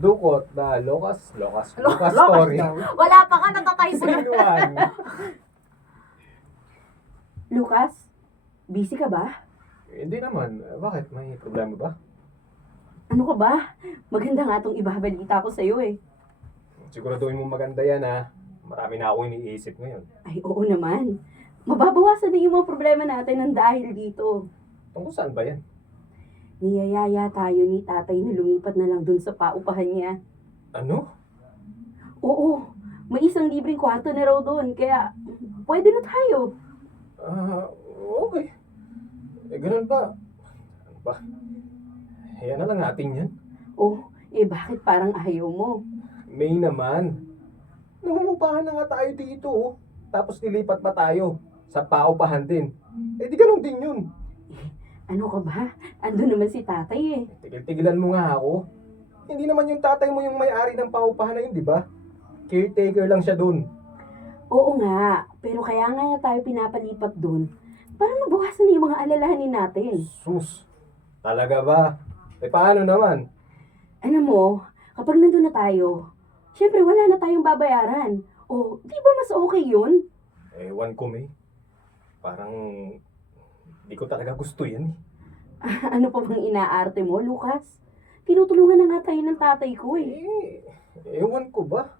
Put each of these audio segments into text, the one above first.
Dukot na Lucas Lucas story. daw. Wala pa ka, natatay sa Sinuan. Lucas, busy ka ba? Hindi naman. Bakit? May problema ba? Ano ka ba? Maganda nga itong ibabalita ko sa'yo eh. Siguraduhin mo maganda yan ha. Marami na ako iniisip ngayon. Ay, oo naman. Mababawasan din yung mga problema natin ng dahil dito. Tungkol saan ba yan? Niyayaya tayo ni tatay na lumipat na lang dun sa paupahan niya. Ano? Oo, may isang libreng kwarto na raw dun, kaya pwede na tayo. Okay. Ganun ba? Ano ba? Ayan na lang natin yan. Oh, bakit parang ayaw mo? May naman. Nangungupahan na nga tayo dito oh. Tapos nilipat pa tayo. Sa paupahan din. Di ganun din yun. Ano ka ba? Andun naman si tatay eh. Tigil-tigilan mo nga ako. Hindi naman yung tatay mo yung may-ari ng paupahan na yun, di ba? Caretaker lang siya dun. Oo nga, pero kaya nga tayo pinapalipat dun para mabawasan na yung mga alalahanin natin. Sus, talaga ba? Paano naman? Alam mo, kapag nandun na tayo, syempre wala na tayong babayaran. O, di ba mas okay yun? Ewan ko, May. Parang di ko talaga gusto yan. Ano pa bang inaarte mo, Lucas? Tinutulungan na nga tayo ng tatay ko eh. Ewan ko ba?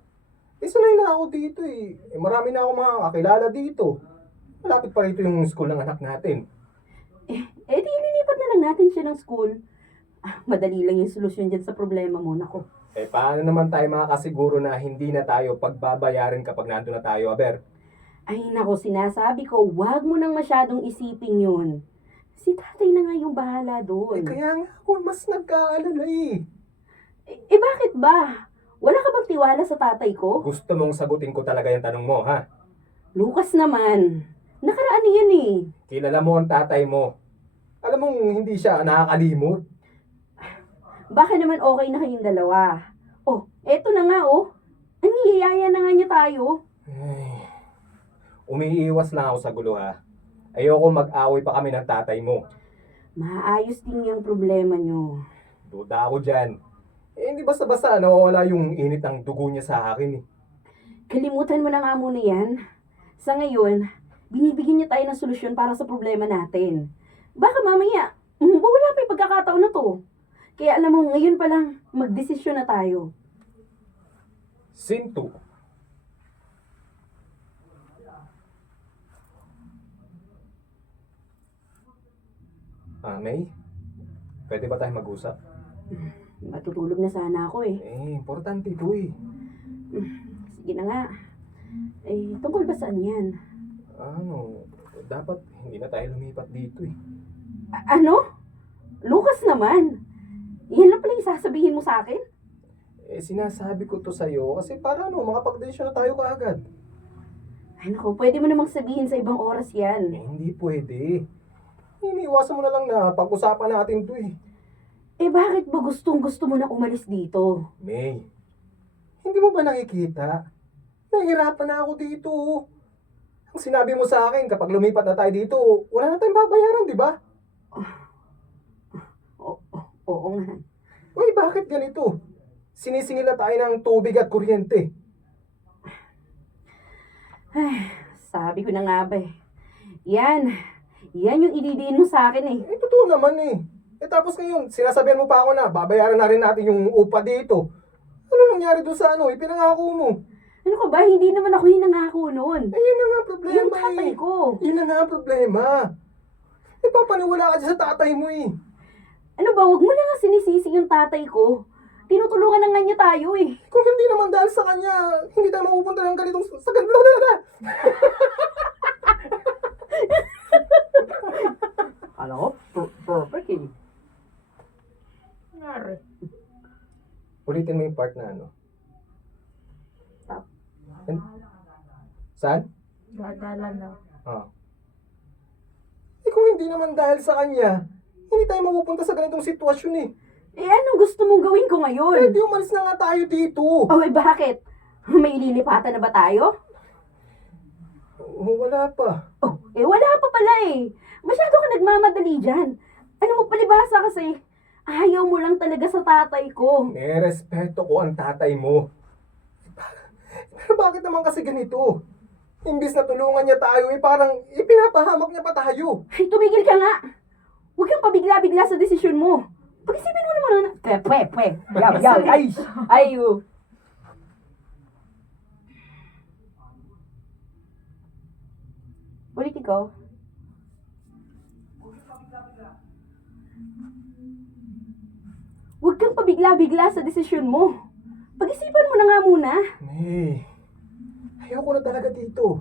Sanay na ako dito eh. Marami na ako mga kakilala dito. Malapit pa rito yung school ng anak natin. Di ililipat na lang natin siya ng school. Madali lang yung solusyon dyan sa problema mo, nako. Paano naman tayo makakasiguro na hindi na tayo pagbabayarin kapag nandun na tayo, Aber? Ay nako, sinasabi ko, wag mo nang masyadong isipin yun. Si tatay na nga yung bahala doon. Kaya nga ako mas nagkaalala eh. Bakit ba? Wala ka bang tiwala sa tatay ko? Gusto mong sagutin ko talaga yung tanong mo, ha? Lucas naman, nakaraan na yan eh. Kilala mo ang tatay mo. Alam mong hindi siya nakakalimot. Baka naman okay na kayong dalawa. Oh, eto na nga oh. Nangihiyaya na nga niya tayo. Umiiwas lang ako sa gulo, ha? Ayoko mag-away pa kami ng tatay mo. Maayos din yung problema nyo. Duda ako dyan. Hindi basta-basta nawawala yung init ng dugo niya sa akin eh. Kalimutan mo na nga muna yan. Sa ngayon, binibigyan niya tayo ng solusyon para sa problema natin. Baka mamaya, wala pa yung pagkakataon na to. Kaya alam mo, ngayon pa lang, magdesisyon na tayo. Scene 2. May? Pwede ba tayo mag-usap? Matutulog na sana ako eh. Importante ito eh. Sige na nga. Tungkol ba saan yan? Dapat hindi na tayo lumipat dito eh. Ano? Lucas naman. Yan lang pala yung sasabihin mo sa akin? Sinasabi ko to sa'yo kasi para makapag-desisyon na tayo kaagad. Ay naku, pwede mo namang sabihin sa ibang oras yan. Hindi pwede. Iniiwasan mo na lang na pag-usapan natin to eh. Bakit ba gusto mo na umalis dito? May, hindi mo ba nakikita? Nahihirapan na ako dito. Ang sinabi mo sa akin, kapag lumipat na tayo dito, wala na tayong babayaran, di ba? Oo nga. Uy, bakit ganito? Sinisingil na tayo ng tubig at kuryente. Ay, sabi ko na nga ba eh. Yan yung ididiin mo sa akin eh. Totoo naman eh. Tapos ngayon, sinasabihan mo pa ako na babayaran na rin natin yung upa dito. Ano nangyari doon sa ipinangako mo? Ano ka ba? Hindi naman ako yung nangako noon. Yun na nga problema Yung tatay ko. Yun na nga ang problema. Papaniwala ka dyan sa tatay mo eh. Ano ba? Huwag mo na nga sinisisi yung tatay ko. Tinutulungan na nga niya tayo eh. Kung hindi naman dahil sa kanya, hindi tayo mapupunta ng ganitong sa ganito na. Alam ko, perfect eh. Ulitin mo yung part na Stop. Saan? Dadala na. Kung hindi naman dahil sa kanya, hindi tayo mapupunta sa ganitong sitwasyon eh. Anong gusto mong gawin ko ngayon? Di umalis na nga tayo dito. Bakit? May ililipatan na ba tayo? Wala pa. Wala pa pala eh. Masyado ka nagmamadali dyan. Ano mo, palibasa kasi, Ayaw mo lang talaga sa tatay ko. Nirespeto ko ang tatay mo. Pero bakit naman kasi ganito? Imbis na tulungan niya tayo, parang ipinapahamak niya pa tayo. Ay, tumigil ka nga. Huwag kang pabigla-bigla sa desisyon mo. Pag-isipin mo naman na... Pwe. Yaw, ay. Ulitin ko. Huwag kang pabigla-bigla sa desisyon mo. Pag-isipan mo na nga muna. May, ayoko na talaga dito.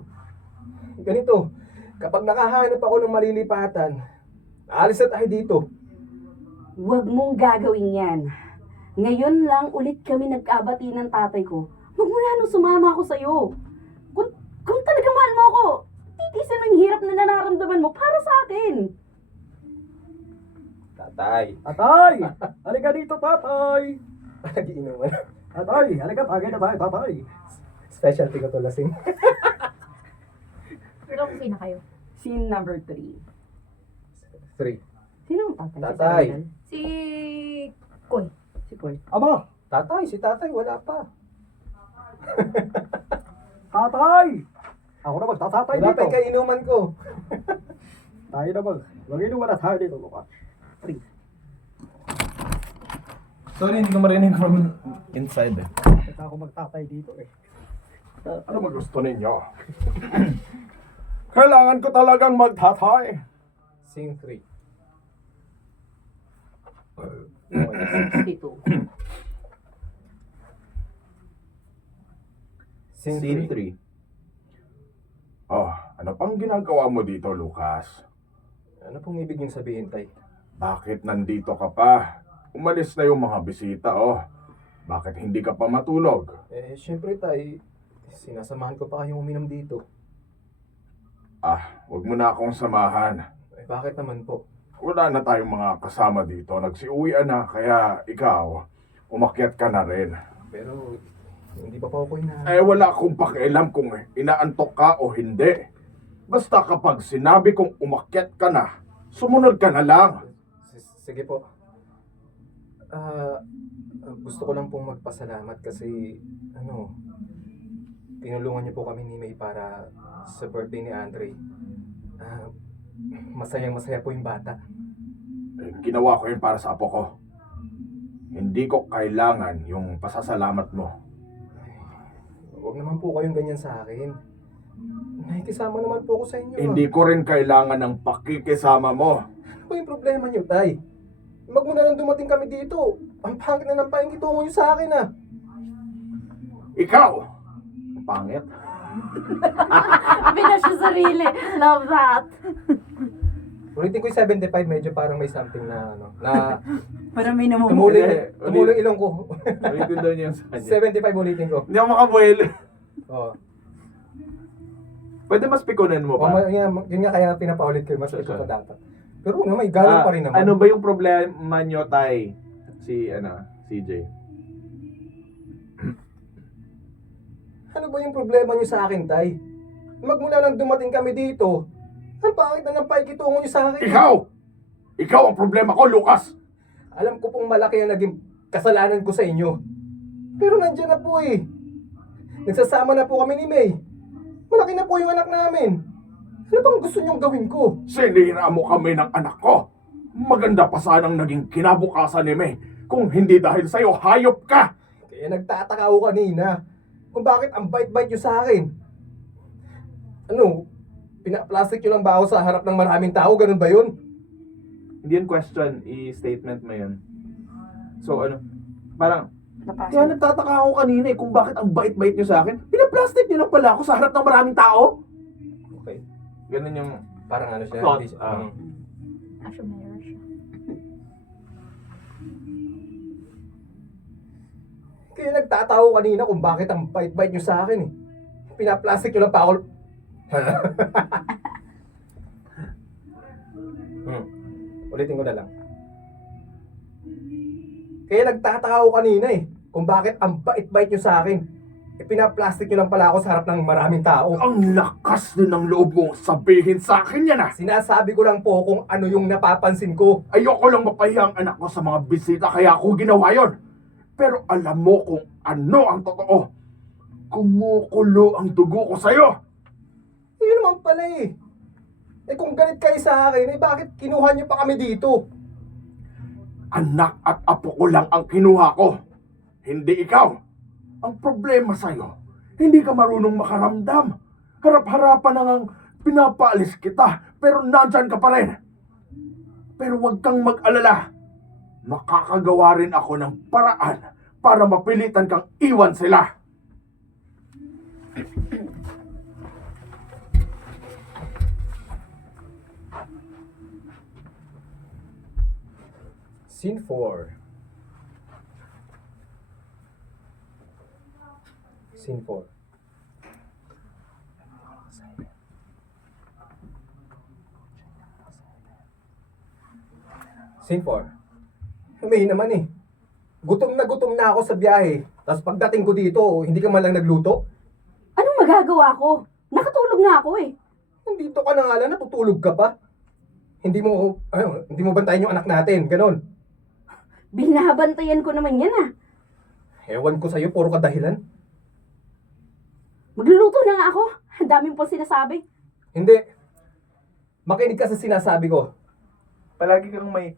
Ganito, kapag nakahanap ako ng malilipatan, aalis na tayo dito. Huwag mong gagawin yan. Ngayon lang ulit kami nagkabati ng tatay ko. Magmula nung sumama ako sa'yo. Kung talaga mahal mo ako, titisin mo yung hirap na nararamdaman mo para sa akin. Tatay. Tatay! Halika dito, tatay! Nagiinuman. Tatay, halika, tagay na tayo, tatay! Specialty ko to lasing. Ilang kusina kayo? Scene number 3. 3. Sino ang tatay? Tatay. Si Koy. Si Koy. Ama! Tatay, si tatay, wala pa. Tatay! Ako na magtatatay Wala pa dito. yung kainuman ko. Tayo na mag-inuman na tayo dito, Lucas. Sorry, hindi ko marinig from inside eh. Ito ako magtatay dito eh. Ano ba gusto ninyo? Kailangan ko talagang magtatay. Scene 3. 62. Scene 3. 3. Oh, ano pang ginagawa mo dito, Lucas? Ano pong ibig niyong sabihin, tay? Bakit nandito ka pa? Umalis na yung mga bisita, oh. Bakit hindi ka pa matulog? Syempre, tay, sinasamahan ko pa kayong uminom dito. Ah, wag mo na akong samahan. Bakit naman po? Wala na tayong mga kasama dito. Nagsiuwian na, kaya ikaw, umakyat ka na rin. Pero, hindi pa po ako ina... Wala akong pakialam kung inaantok ka o hindi. Basta kapag sinabi kong umakyat ka na, sumunod ka na lang. Sige po. Gusto ko lang pong magpasalamat kasi, tinulungan niyo po kami ni May para sa birthday ni Andre. Masayang-masaya po yung bata. Ginawa ko yun para sa apo ko. Hindi ko kailangan yung pasasalamat mo. Huwag naman po kayong ganyan sa akin. Nakikisama naman po ako sa inyo. Hindi ko rin kailangan ng pakikisama mo. Ano po yung problema niyo, tay? Magmula nang dumating kami dito, ang pangit na ng paingitungo niyo sa akin, Ikaw! Pangit. Pinas siya sarili. Love that. Ulitin ko yung 75, medyo parang may something na, Para may tumuloy Ulit. ilong ko. Ulitin daw niya sa kanya. 75 ulitin ko. Hindi ako makabuel. Oo. Pwede mas pikunin mo pa. Yun nga kaya pinapaulit ko, mas Sure, ito sure. pa dapat. Pero huwag naman, galang pa rin naman. Ano ba yung problema nyo, Tay? CJ. Ano ba yung problema niyo sa akin, tay? Magmula nang dumating kami dito, ang pangit na ng paikitungo niyo sa akin. Ikaw! Ikaw ang problema ko, Lucas! Alam ko pong malaki ang naging kasalanan ko sa inyo. Pero nandiyan na po eh. Nagsasama na po kami ni May. Malaki na po yung anak namin. Ano bang gusto niyong gawin ko? Sinira mo kami ng anak ko. Maganda pa sanang naging kinabukasan ni May kung hindi dahil sa'yo hayop ka. Kaya nagtataka ako kanina kung bakit ang bait-bait niyo sa akin. Ano, pinaplastic niyo lang ba ako sa harap ng maraming tao? Ganun ba yun? Hindi yun question, i-statement mo yun. So parang, kaya nagtataka ako kanina kung bakit ang bait-bait nyo sa akin. Pinaplastic nyo lang pala ako sa harap ng maraming tao. Okay. Ganun yung Parang ano siya. thought. hindi siya- Actually, meron siya. Kaya nagtatawa kanina kung bakit ang bait-bait nyo sa akin eh. Pinaplastic nyo lang pa ako. Ulitin ko na lang. Kaya nagtataka ako kanina eh kung bakit ang bait-bait nyo sa akin. Ipinaplastic nyo lang pala ako sa harap ng maraming tao. Ang lakas din ng loob mong sabihin sa akin yan ah. Sinasabi ko lang po kung ano yung napapansin ko. Ayoko lang mapahiya ang anak ko sa mga bisita kaya ako ginawa yon. Pero alam mo kung ano ang totoo. Kumukulo ang dugo ko sa'yo. Yun naman pala eh. Eh kung galit kayo sa akin, eh bakit kinuha nyo pa kami dito? Anak at apo ko lang ang kinuha ko. Hindi ikaw. Ang problema sa'yo, hindi ka marunong makaramdam. Harap-harapan na ngang pinapaalis kita, pero nandyan ka pa rin. Pero huwag kang mag-alala. Makakagawa rin ako ng paraan para mapilitan kang iwan sila. Scene 4. Scene 4. Scene 4. May naman eh. Gutom na ako sa biyahe. Tapos pagdating ko dito, hindi ka man lang nagluto. Anong magagawa ko? Nakatulog nga ako eh. Nandito ka na nga lang, natutulog ka pa. Hindi mo bantayan yung anak natin, ganon. Binabantayan ko naman yan ah. Ewan ko sa'yo, puro ka dahilan. Magluluto na nga ako. Ang daming po sinasabi. Hindi. Makinig ka sa sinasabi ko. Palagi kang may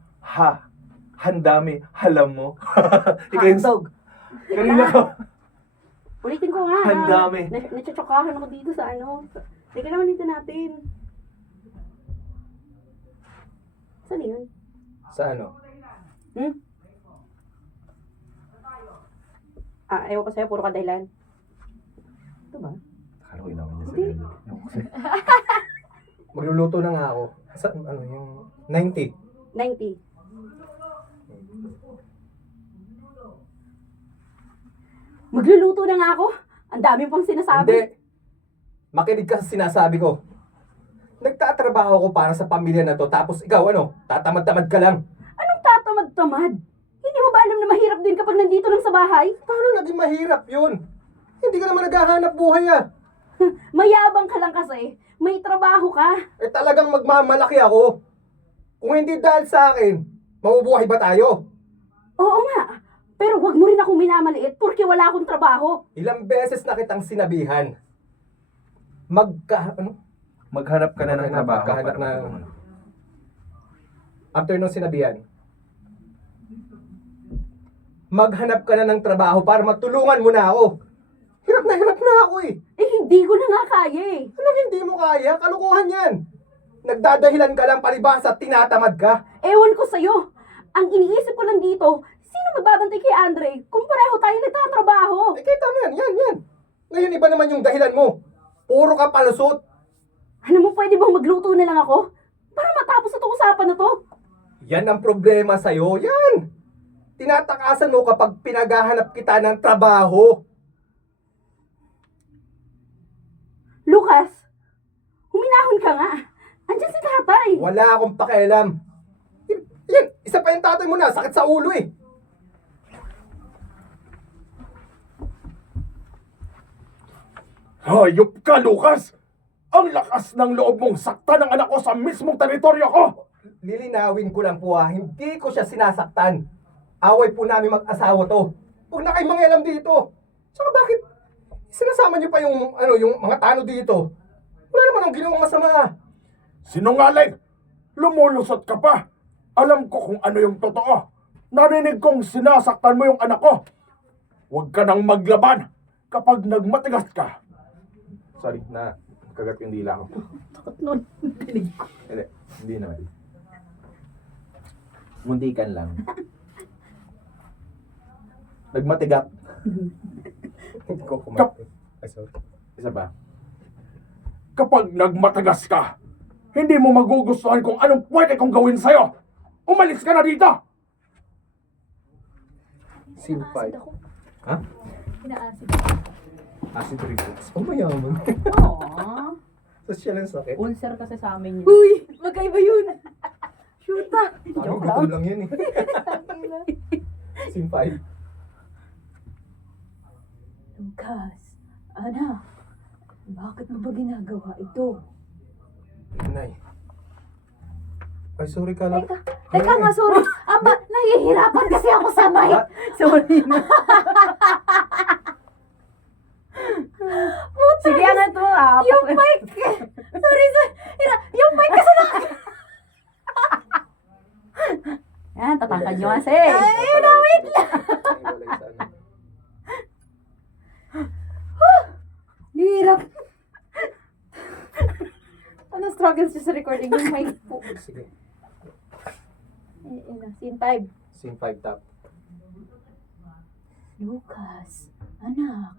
handami, halam mo. Ikaw yung Hotdog. kanina ko. Ulitin ko nga. Ang dami. Natsatsakahan ako dito sa ano. Teka naman dito natin. Saan yun? Sa ano? Hmm? Ewan ko sa'yo, puro ka dahilan. Ito ba? Akala ko inawan niya sa Hindi. ganun. Magluluto na nga ako. Sa, yung 90. 90. Magluluto na nga ako. Ang dami pang sinasabi. Hindi. Makinig ka sa sinasabi ko. Nagtatrabaho ko para sa pamilya na to, tapos ikaw tatamad-tamad ka lang. Anong tatamad-tamad? Hindi mo ba alam na mahirap din kapag nandito lang sa bahay? Paano naging mahirap yun? Hindi ka naman naghahanap buhay ah. Mayabang ka lang kasi. May trabaho ka. Eh talagang magmamalaki ako. Kung hindi dahil sa akin, mabubuhay ba tayo? Oo nga. Pero wag mo rin akong minamaliit porque wala akong trabaho. Ilang beses na kitang sinabihan. Maghanap ka na ng trabaho. Maghanap para na. matulungan. After nung sinabihan, maghanap ka na ng trabaho para matulungan mo na ako. Hirap na ako eh. Eh hindi ko na nga kaya eh. Anong hindi mo kaya? Kalukuhan yan. Nagdadahilan ka lang palibasa at tinatamad ka. Ewan ko sa'yo. Ang iniisip ko lang dito, sino magbabantay kay Andre kung pareho tayo nagtatrabaho? Eh kita mo yan. Ngayon iba naman yung dahilan mo. Puro ka palusot. Ano mo, pwede bang magluto na lang ako? Para matapos na itong usapan na to. Yan ang problema sa'yo. Yan. Tinatakasan mo kapag pinaghahanap kita ng trabaho. Lucas, huminahon ka nga. Andiyan si tatay. Wala akong pakialam. Yan, isa pa yung tatay mo na. Sakit sa ulo eh. Hayop ka, Lucas! Ang lakas ng loob mong saktan ng anak ko sa mismong teritoryo ko! Lilinawin ko lang po hindi ko siya sinasaktan. Away po namin mag-asawa to. Huwag na kayo mangialam dito. Saka bakit sinasama niyo pa yung mga tano dito? Wala naman ang ginawang masama. Sinungaling! Lumulusot ka pa! Alam ko kung ano yung totoo. Narinig kong sinasaktan mo yung anak ko. Huwag ka nang maglaban kapag nagmatigas ka. Sorry, kagat yung dila ko. Takot nun. Hindi naman. Muntikan lang. Nagmatigat. Hindi ko kumain. Ay, sorry. Isa pa. Kapag nagmatagas ka, hindi mo magugustuhan kung anong pwede kong gawin sa'yo. Umalis ka na dito! Scene 5. Ha? Inaasid. Acid reflux. Oh, mayaman. Aww. Tapos siya lang sakit. Ulcer kasi sa amin yun. Uy, magkaiba yun. Shoota. Ano, gutom lang yun eh. Scene 5. Lucas, Anak, bakit mo ba ginagawa ito? Nay. Ay, sorry ka lang. Teka nga, sorry. Ama, nahihirapan kasi ako sa mic. Ah, Sorry na. Sige, ano to? Yung mic. Sorry. Yung mic kasi Yan, tatangkad nyo kasi. wait lang. Iwalay sa ano. Hirap. Ano struggles niyo sa recording yung mic po? Sige. Scene 5. Scene 5 top. Lucas, anak,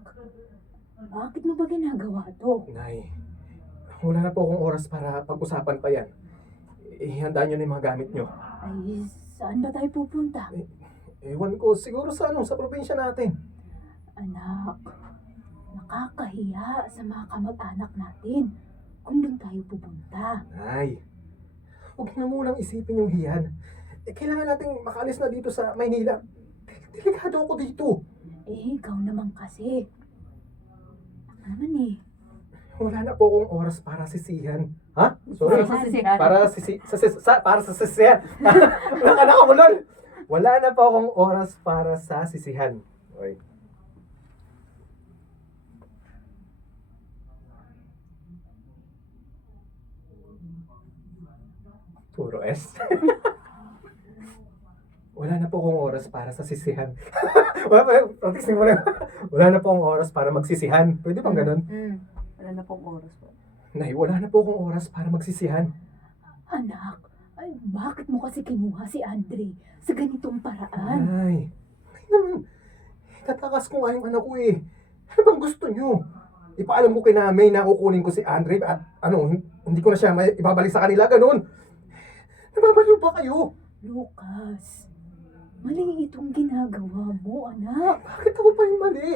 bakit mo ba ginagawa to? Nay, wala na po akong oras para pag-usapan pa yan. Ihandaan nyo na yung mga gamit nyo. Ay, saan ba tayo pupunta? Ewan ko, siguro sa sa probinsya natin. Anak, nakakahiya sa mga kamag-anak natin kung doon tayo pupunta. Nay, huwag na munang isipin yung hiyan. Kailangan nating makaalis na dito sa Maynila. Delikado ako dito. Ikaw naman kasi. Ako naman eh. Wala na po akong oras para sisihan. Ha? Sorry. Sa sisihan. Para sa sisihan. Wala ka nakamulol. Wala na po akong oras para sa sisihan. Okay. Puro S. Wala na po akong oras para sa sisihan. Practicing mo na. Wala na po akong oras para magsisihan. Pwede bang ganun? Wala na pong oras po. Nay, wala na po akong oras para magsisihan. Anak, ay, bakit mo kasi kinuha si Andre sa ganitong paraan? Nay naman, tatakas ko nga yung anak ko eh. Ano bang gusto nyo? Ipaalam ko kay May na kukunin ko si Andre at hindi ko na siya ibabalik sa kanila, ganun. Nababaliw pa kayo? Lucas, mali itong ginagawa mo, anak. Bakit ako pa yung mali?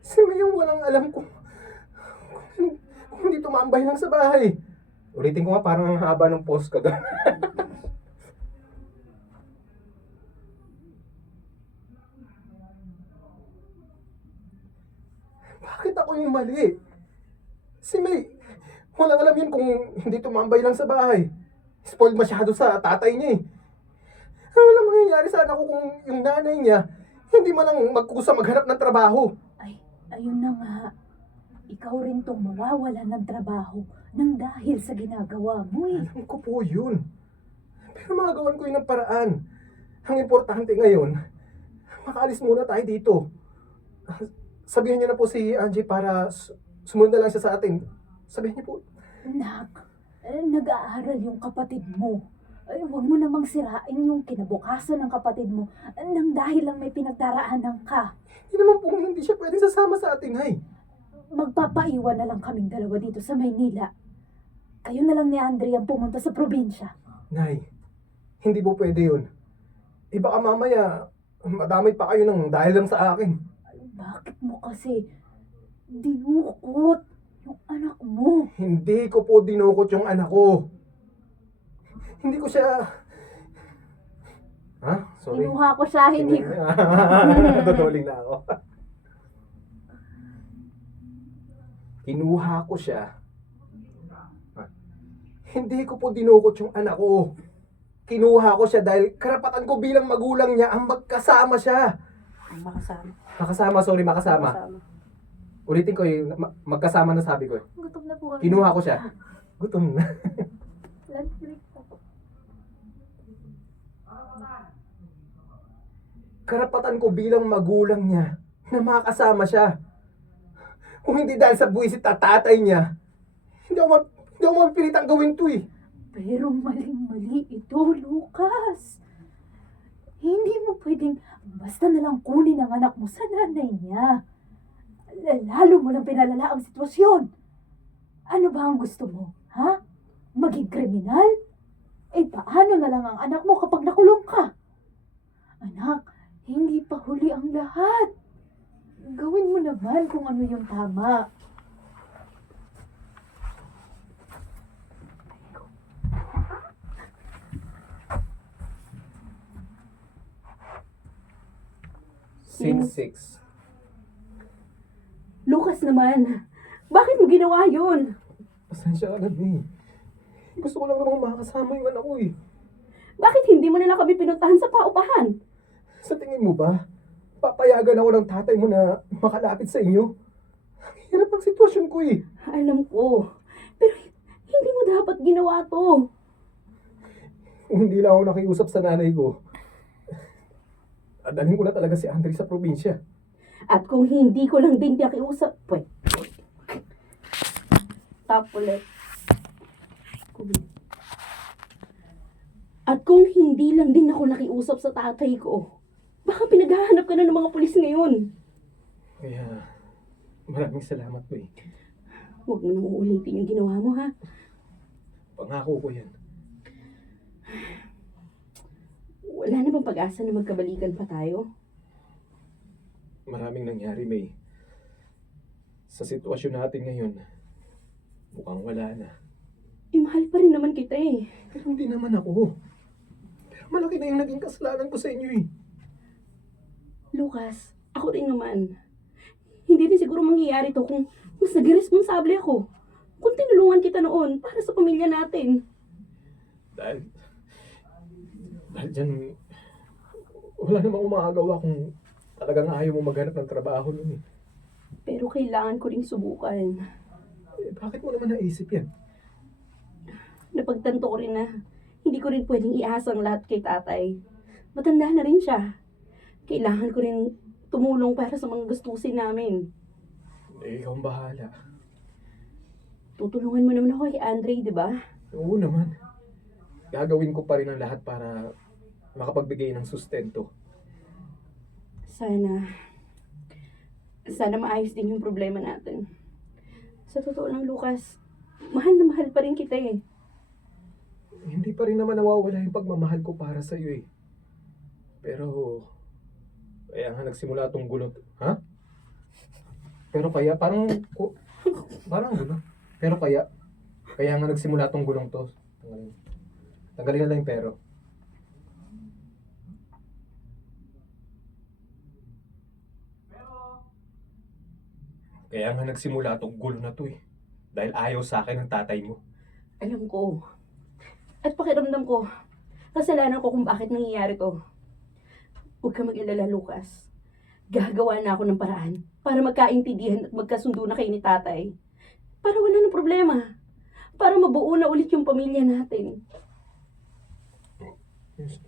Si May yung walang alam kung hindi tumambay lang sa bahay. Ulitin ko nga, parang ang haba ng post ko doon. Bakit ako yung mali? Si May, walang alam yun kung hindi tumambay lang sa bahay. Spoiled masyado sa tatay niya eh. Ano lang mangyayari sa anak ko kung yung nanay niya hindi man lang magkusa maghanap ng trabaho? Ay, ayun na nga. Ikaw rin tong mawawala ng trabaho nang dahil sa ginagawa mo eh. Alam ko po yun. Pero magagawan ko yun ng paraan. Ang importante ngayon, makaalis muna tayo dito. Sabihan niyo na po si Angie para sumunod na lang siya sa atin. Sabihin niyo po. Nak, nag-aaral yung kapatid mo. Ay, huwag mo namang sirain yung kinabukasan ng kapatid mo nang dahil lang may pinagdaraanan ka. Hindi naman po hindi siya pwedeng sasama sa atin, ay. Magpapaiwan na lang kaming dalawa dito sa Maynila. Kayo na lang ni Andre ang pumunta sa probinsya. Nay, hindi po pwede yun. Baka mamaya, madamay pa kayo ng dahil lang sa akin. Bakit mo kasi dinukot yung anak mo? Hindi ko po dinukot yung anak ko. Hindi ko siya... Ha? Sorry. Kinuha ko siya, hindi ko. Natutuling na ako. Kinuha ko siya. Hindi ko po dinukot yung anak ko. Kinuha ko siya dahil karapatan ko bilang magulang niya ang magkasama siya. Makasama. Makasama. Ulitin ko yung magkasama na sabi ko. Gutom na po kami. Kinuha ko siya. Gutom na. Lunch break na po. Karapatan ko bilang magulang niya na makasama siya. Kung hindi dahil sa buwisit at tatay niya, hindi ako mapipilitang gawin to eh. Pero maling-mali ito, Lucas. Hindi mo pwedeng basta na lang kunin ang anak mo sa nanay niya. Lalo mo lang pinalala ang sitwasyon. Ano ba ang gusto mo? Ha? Maging kriminal? Eh paano na lang ang anak mo kapag nakulong ka? Anak, hindi pa huli ang lahat. Gawin mo naman kung ano yung tama. Scene 6. Lucas, Lucas naman, bakit mo ginawa yun? Pasensya ka na, May. Gusto ko lang namang makakasama yung anak ko eh. Bakit hindi mo na lang kami pinuntahan sa paupahan? Sa tingin mo ba, papayagan ako ng tatay mo na makalapit sa inyo? Ang hirap ang sitwasyon ko eh. Alam ko, pero hindi mo dapat ginawa to. Kung hindi lang ako nakiusap sa nanay ko, dadalhin ko na talaga si Andre sa probinsya. At kung hindi ko lang din nakiusap, Tap ulit. At kung hindi lang din ako nakiusap sa tatay ko, baka pinaghahanap ka na ng mga pulis ngayon. Kaya, maraming salamat, May. Huwag mo nang uulitin yung ginawa mo, ha? Pangako ko yan. Wala na bang pag-asa na magkabalikan pa tayo? Maraming nangyari, May. Sa sitwasyon natin ngayon, mukhang wala na. Mahal pa rin naman kita eh. Pero hindi naman ako. Pero malaki na yung naging kasalanan ko sa inyo eh. Lucas, ako rin naman. Hindi rin siguro mangyayari to kung mas naging responsable ako. Kung tinulungan kita noon para sa pamilya natin. Dahil dyan, wala namang umagawa kung talagang ayaw mo maghanap ng trabaho nun eh. Pero kailangan ko rin subukan. Bakit mo naman naisip yan? Napagtanto ko rin na hindi ko rin pwedeng iasang lahat kay tatay. Matanda na rin siya. Kailangan ko rin tumulong para sa mga gastusin namin. Ikaw ang bahala. Tutulungan mo naman ako kay Andre, di ba? Oo naman. Gagawin ko pa rin ang lahat para makapagbigay ng sustento. Sana maayos din yung problema natin. Sa totoo lang, Lucas, mahal na mahal pa rin kita eh. Hindi pa rin naman nawawala yung pagmamahal ko para sa iyo eh. Pero, kaya nga nagsimula tong gulo. Ha? Pero kaya, parang gulo. Pero kaya nga nagsimula tong gulong to. Tanggalin na lang yung pero. Kaya nga nagsimula tong gulo na to eh. Dahil ayaw sa akin ng tatay mo. Alam ko. At pakiramdam ko, kasalanan ko kung bakit nangyayari to. Huwag ka mag-alala, Lucas. Gagawa na ako ng paraan para magkaintindihan at magkasundo na kayo ni tatay. Para wala ng problema. Para mabuo na ulit yung pamilya natin. Yes.